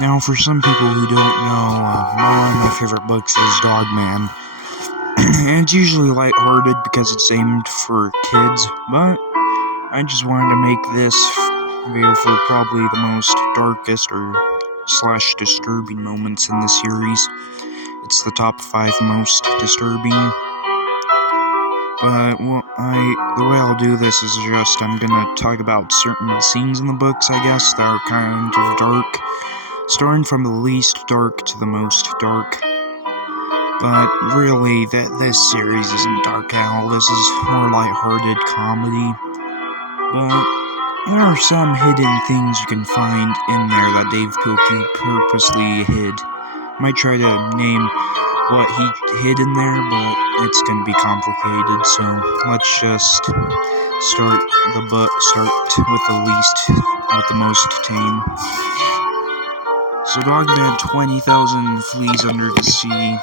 Now, for some people who don't know, one of my favorite books is Dogman. And it's usually lighthearted because it's aimed for kids, but I just wanted to make this video for probably the most darkest or / disturbing moments in the series. It's the top 5 most disturbing. But the way I'll do this is just I'm gonna talk about certain scenes in the books, I guess, that are kind of dark, starting from the least dark to the most dark. But really, this series isn't dark at all. This is more lighthearted comedy. But there are some hidden things you can find in there that Dav Pilkey purposely hid. Might try to name what he hid in there, but it's going to be complicated, so let's just start with the most tame. So Dogman 20,000 Fleas Under the Sea.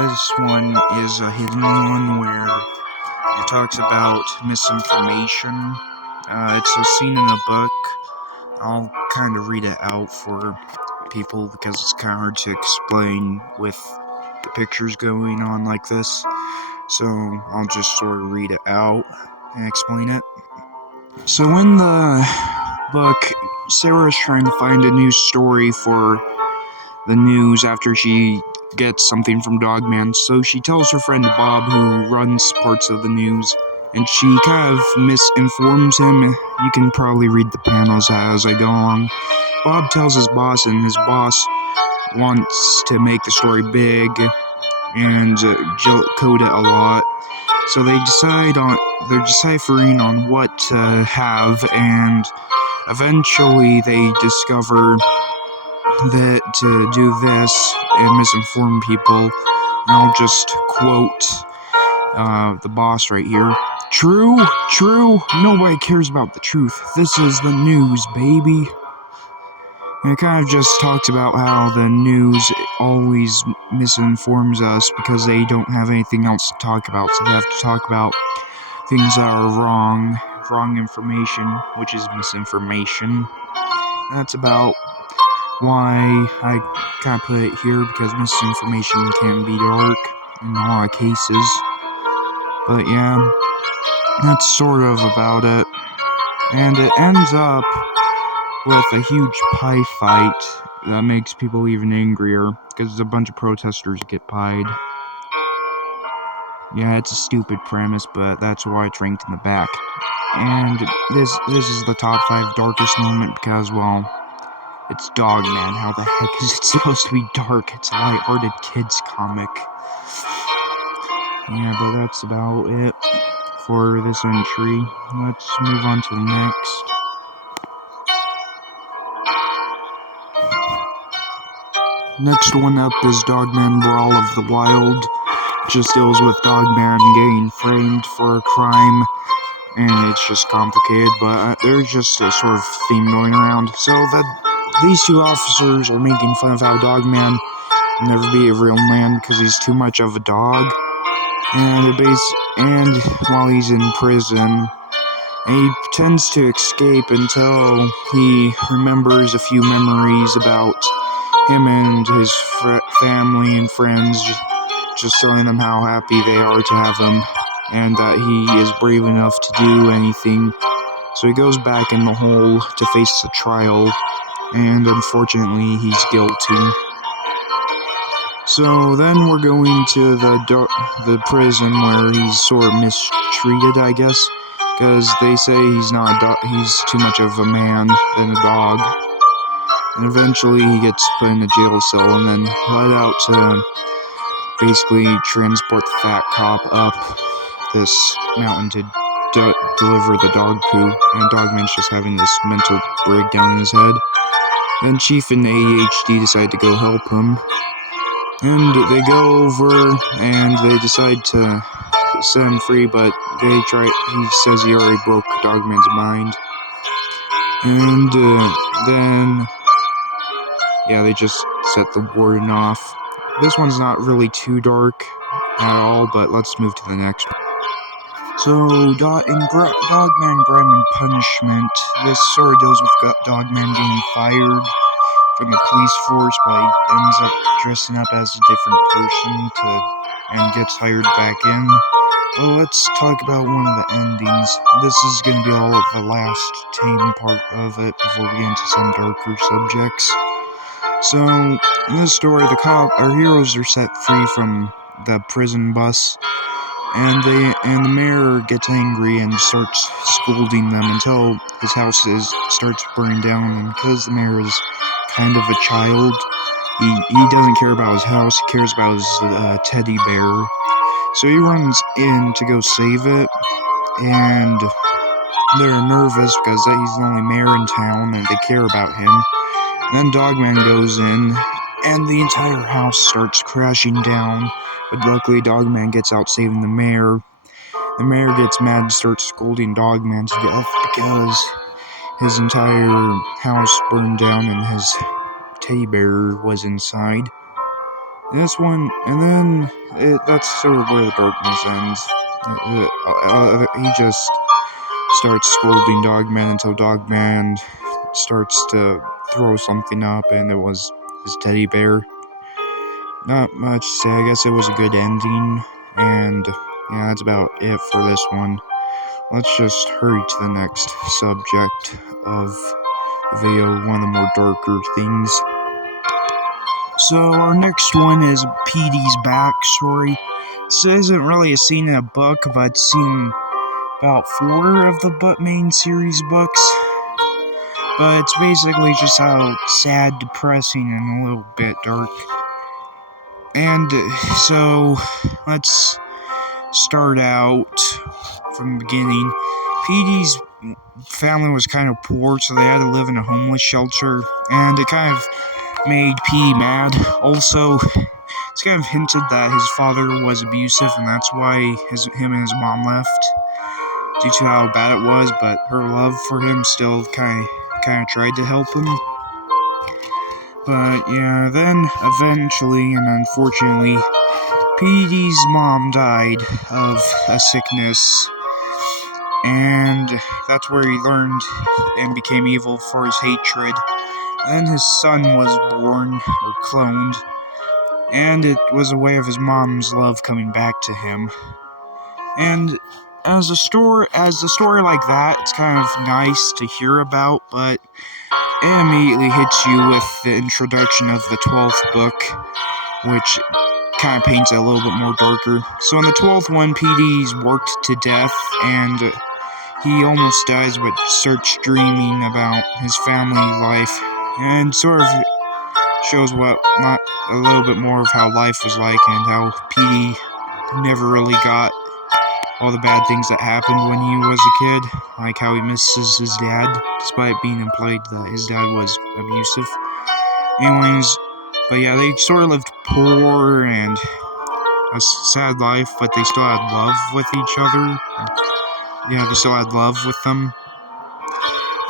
This one is a hidden one where it talks about misinformation. It's a scene in a book. I'll kind of read it out for people because it's kind of hard to explain with the pictures going on like this. So I'll just sort of read it out and explain it. So in the book, Sarah's trying to find a news story for the news after she gets something from Dogman. So she tells her friend Bob, who runs parts of the news, and she kind of misinforms him. You can probably read the panels as I go along. Bob tells his boss, and his boss wants to make the story big and code it a lot. So they're deciphering on what to have, and eventually they discover that to do this and misinform people. And I'll just quote the boss right here. True, nobody cares about the truth. This is the news, baby. And it kind of just talks about how the news always misinforms us because they don't have anything else to talk about, so they have to talk about things that are wrong information, which is misinformation. And that's about why I kind of put it here, because misinformation can be dark in a lot of cases. But yeah, that's sort of about it. And it ends up with a huge pie fight that makes people even angrier, because a bunch of protesters get pied. Yeah, it's a stupid premise, but that's why it's ranked in the back. And this is the top 5 darkest moment because, well, it's Dogman. How the heck is it supposed to be dark? It's a lighthearted kids comic. Yeah, but that's about it for this entry. Let's move on to the next. Next one up is Dogman Brawl of the Wild. Just deals with Dogman getting framed for a crime, and it's just complicated, but there's just a sort of theme going around. So these two officers are making fun of how Dogman will never be a real man because he's too much of a dog, and while he's in prison, he tends to escape until he remembers a few memories about him and his family and friends, just telling them how happy they are to have him, and that he is brave enough to do anything. So he goes back in the hole to face the trial, and unfortunately he's guilty. So then we're going to the prison where he's sort of mistreated, I guess, because they say he's not he's too much of a man than a dog. And eventually he gets put in a jail cell and then let out to basically transport the fat cop up this mountain to deliver the dog poo, and Dogman's just having this mental breakdown in his head. Then Chief and ADHD decide to go help him, and they go over and they decide to set him free, but he says he already broke Dogman's mind. And then they just set the warden off. This one's not really too dark at all, but let's move to the next one. So, in Dogman Crime and Punishment, this sort of deals with Dogman getting fired from the police force, but he ends up dressing up as a different person and gets hired back in. Well, let's talk about one of the endings. This is going to be all of the last tame part of it before we get into some darker subjects. So, in this story, our heroes are set free from the prison bus, and the mayor gets angry and starts scolding them until his house starts burning down. And because the mayor is kind of a child, he doesn't care about his house. He cares about his teddy bear. So he runs in to go save it, and they're nervous because he's the only mayor in town and they care about him. Then Dogman goes in, and the entire house starts crashing down, but luckily Dogman gets out saving the mayor. The mayor gets mad and starts scolding Dogman to death because his entire house burned down and his teddy bear was inside. That's sort of where the darkness ends. He just starts scolding Dogman until Dogman starts to throw something up, and it was his teddy bear. Not much to say. I guess it was a good ending, and yeah, that's about it for this one. Let's just hurry to the next subject of the video, one of the more darker things. So our next one is Petey's backstory. This isn't really a scene in a book, but it's seen about 4 of the main series books. But it's basically just how sad, depressing, and a little bit dark. And so let's start out from the beginning. Petey's family was kind of poor, so they had to live in a homeless shelter, and it kind of made Petey mad. Also, it's kind of hinted that his father was abusive, and that's why him and his mom left, due to how bad it was, but her love for him still kind of tried to help him. But yeah, then eventually and unfortunately, Petey's mom died of a sickness, and that's where he learned and became evil for his hatred. Then his son was born, or cloned, and it was a way of his mom's love coming back to him. And as a story like that, it's kind of nice to hear about, but it immediately hits you with the introduction of the 12th book, which kind of paints it a little bit more darker. So in the 12th one, Petey's worked to death, and he almost dies, but starts dreaming about his family life, and sort of shows a little bit more of how life was like, and how Petey never really got all the bad things that happened when he was a kid, like how he misses his dad, despite being implied that his dad was abusive. Anyways, but yeah, they sort of lived poor and a sad life, but they still had love with each other. Yeah, they still had love with them.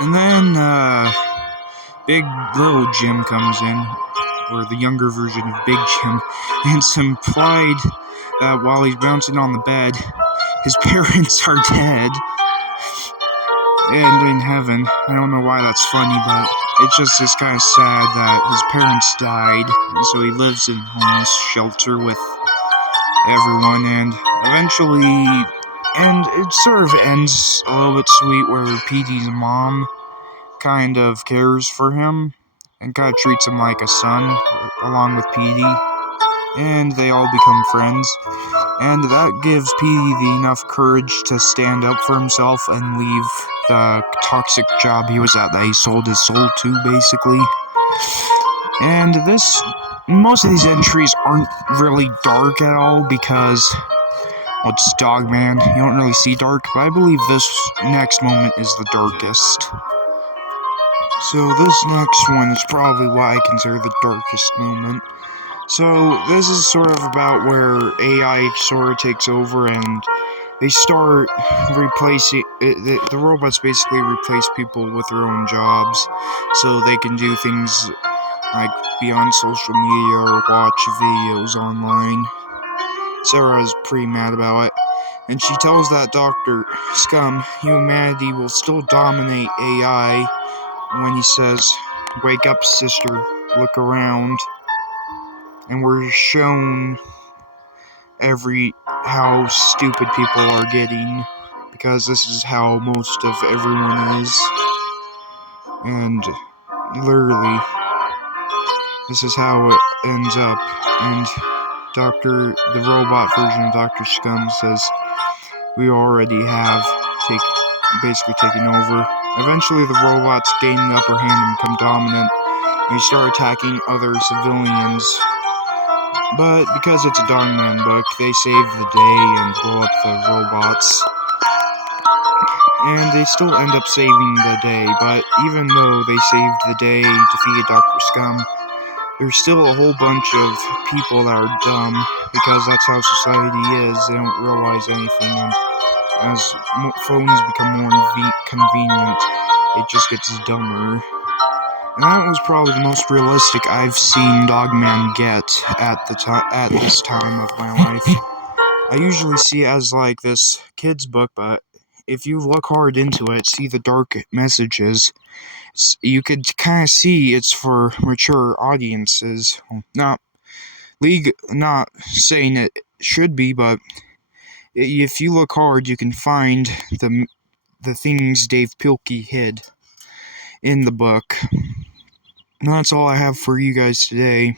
And then, Big Little Jim comes in, or the younger version of Big Jim, and it's implied that while he's bouncing on the bed, his parents are dead and in heaven. I don't know why that's funny, but it's kind of sad that his parents died, and so he lives in a homeless shelter with everyone, and it sort of ends a little bit sweet where Petey's mom kind of cares for him and kind of treats him like a son, along with Petey, and they all become friends. And that gives Petey enough courage to stand up for himself and leave the toxic job he was at that he sold his soul to, basically. And most of these entries aren't really dark at all because, well, it's Dogman. You don't really see dark, but I believe this next moment is the darkest. So this next one is probably what I consider the darkest moment. So this is sort of about where AI sort of takes over and they start replacing the robots basically replace people with their own jobs, so they can do things like be on social media or watch videos online. Sarah's pretty mad about it, and she tells that Dr. Scum humanity will still dominate AI when he says, "Wake up, sister." look around, and we're shown how stupid people are getting, because this is how most of everyone is, and literally, this is how it ends up. And the robot version of Dr. Scum says, we already have basically taken over. Eventually the robots gain the upper hand and become dominant, and start attacking other civilians. But because it's a Dogman book, they save the day and blow up the robots. And they still end up saving the day, but even though they saved the day, defeated Dr. Scum, there's still a whole bunch of people that are dumb, because that's how society is. They don't realize anything, and as phones become more convenient, it just gets dumber. And that was probably the most realistic I've seen Dogman get at this time of my life. I usually see it as like this kid's book, but if you look hard into it, see the dark messages, you could kind of see it's for mature audiences. Not saying it should be, but if you look hard, you can find the things Dav Pilkey hid in the book. And that's all I have for you guys today.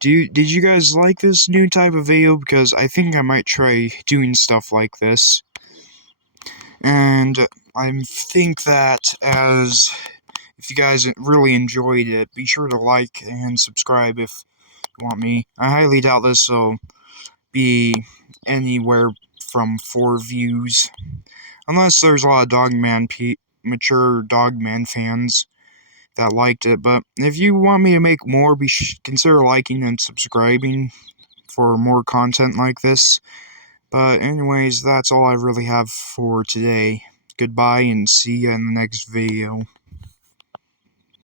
Did you guys like this new type of video? Because I think I might try doing stuff like this. And I think that if you guys really enjoyed it, be sure to like and subscribe if you want me. I highly doubt this will be anywhere from 4 views. Unless there's a lot of mature Dogman fans that liked it. But if you want me to make more, consider liking and subscribing for more content like this. But anyways, that's all I really have for today. Goodbye, and see you in the next video.